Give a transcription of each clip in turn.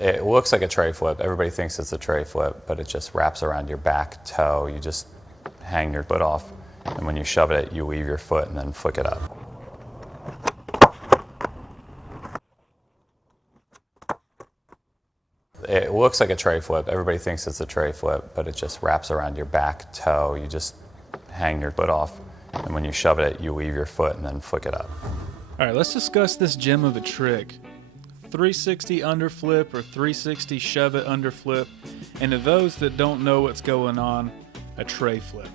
It looks like a tray flip. Everybody thinks it's a tray flip, but it just wraps around your back toe. You just hang your foot off, and when you shove it, you leave your foot and then flick it up. It looks like a tray flip. Everybody thinks it's a tray flip, but it just wraps around your back toe. You just hang your foot off, and when you shove it, you leave your foot and then flick it up. All right, let's discuss this gem of a trick. 360 underflip or 360 shove it underflip, and to those that don't know what's going on, a tray flip.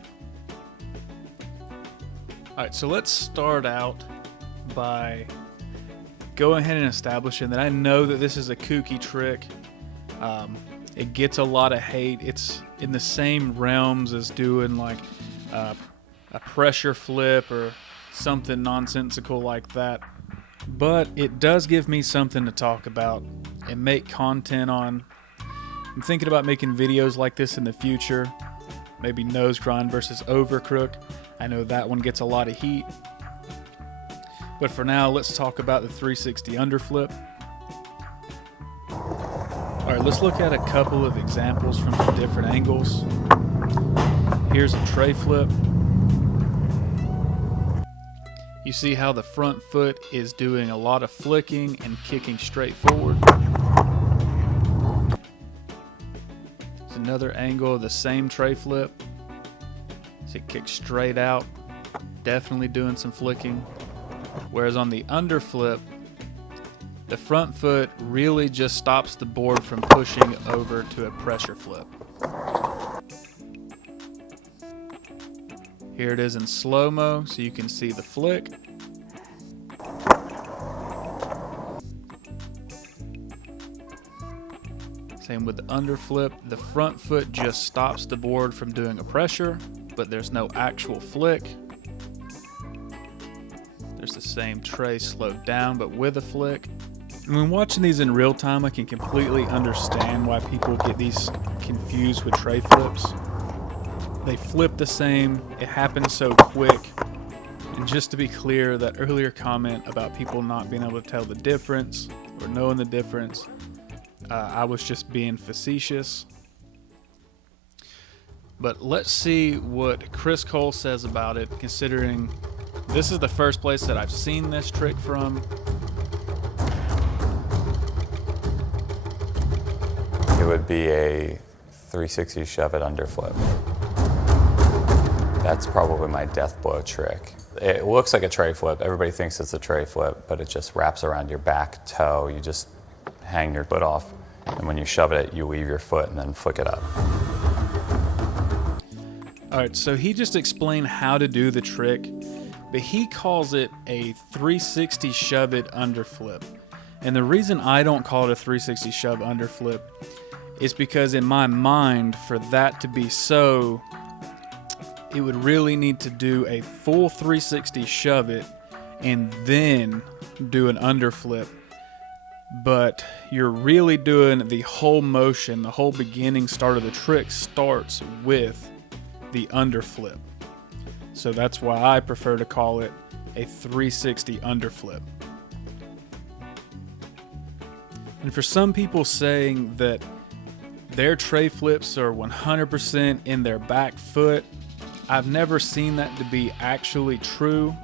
All right, so let's start out by going ahead and establishing that I know that this is a kooky trick. It gets a lot of hate. It's in the same realms as doing like a pressure flip or something nonsensical like that. But it does give me something to talk about and make content on. I'm thinking about making videos like this in the future. Maybe nose grind versus over crook. I know that one gets a lot of heat. But for now, let's talk about the 360 underflip. Alright, let's look at a couple of examples from some different angles. Here's a tray flip. You see how the front foot is doing a lot of flicking and kicking straight forward. There's another angle of the same tray flip. See it kicks straight out, definitely doing some flicking. Whereas on the underflip, the front foot really just stops the board from pushing over to a pressure flip. Here it is in slow-mo, so you can see the flick. Same with the underflip. The front foot just stops the board from doing a pressure, but there's no actual flick. There's the same tray slowed down, but with a flick. And when watching these in real time, I can completely understand why people get these confused with tray flips. They flip the same, it happens so quick. And just to be clear, that earlier comment about people not being able to tell the difference or knowing the difference, I was just being facetious. But let's see what Chris Cole says about it, considering this is the first place that I've seen this trick from. It would be a 360 shove it underflip. That's probably my death blow trick. It looks like a tray flip. Everybody thinks it's a tray flip, but it just wraps around your back toe. You just hang your foot off, and when you shove it, you leave your foot and then flick it up. Alright, so he just explained how to do the trick, but he calls it a 360 shove it underflip. And the reason I don't call it a 360 shove underflip is because in my mind, for that to be so, it would really need to do a full 360 shove it and then do an underflip. But you're really doing the whole motion, the whole beginning start of the trick starts with the underflip. So that's why I prefer to call it a 360 underflip. And for some people saying that their tray flips are 100% in their back foot, I've never seen that to be actually true.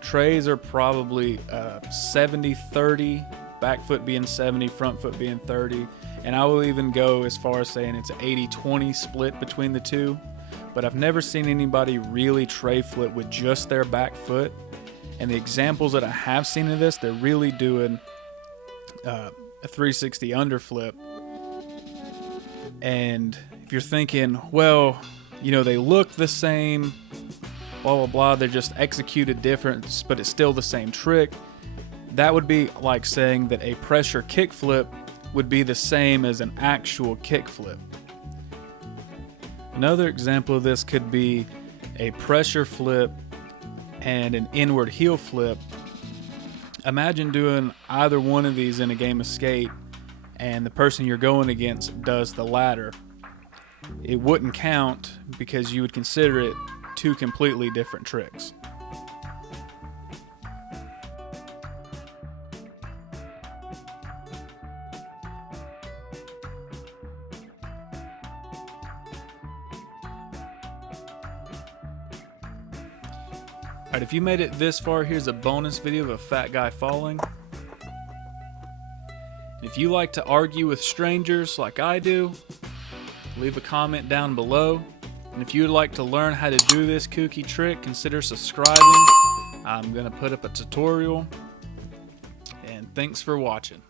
Trays are probably 70-30, back foot being 70, front foot being 30. And I will even go as far as saying it's an 80-20 split between the two. But I've never seen anybody really tray flip with just their back foot. And the examples that I have seen of this, they're really doing a 360 underflip. And if you're thinking, well, you know, they look the same, blah, blah, blah, they're just executed different, but it's still the same trick. That would be like saying that a pressure kickflip would be the same as an actual kickflip. Another example of this could be a pressure flip and an inward heel flip. Imagine doing either one of these in a game of skate and the person you're going against does the latter. It wouldn't count because you would consider it two completely different tricks. Alright, if you made it this far, here's a bonus video of a fat guy falling. If you like to argue with strangers like I do, leave a comment down below. And if you would like to learn how to do this kooky trick, consider subscribing. I'm going to put up a tutorial. And thanks for watching.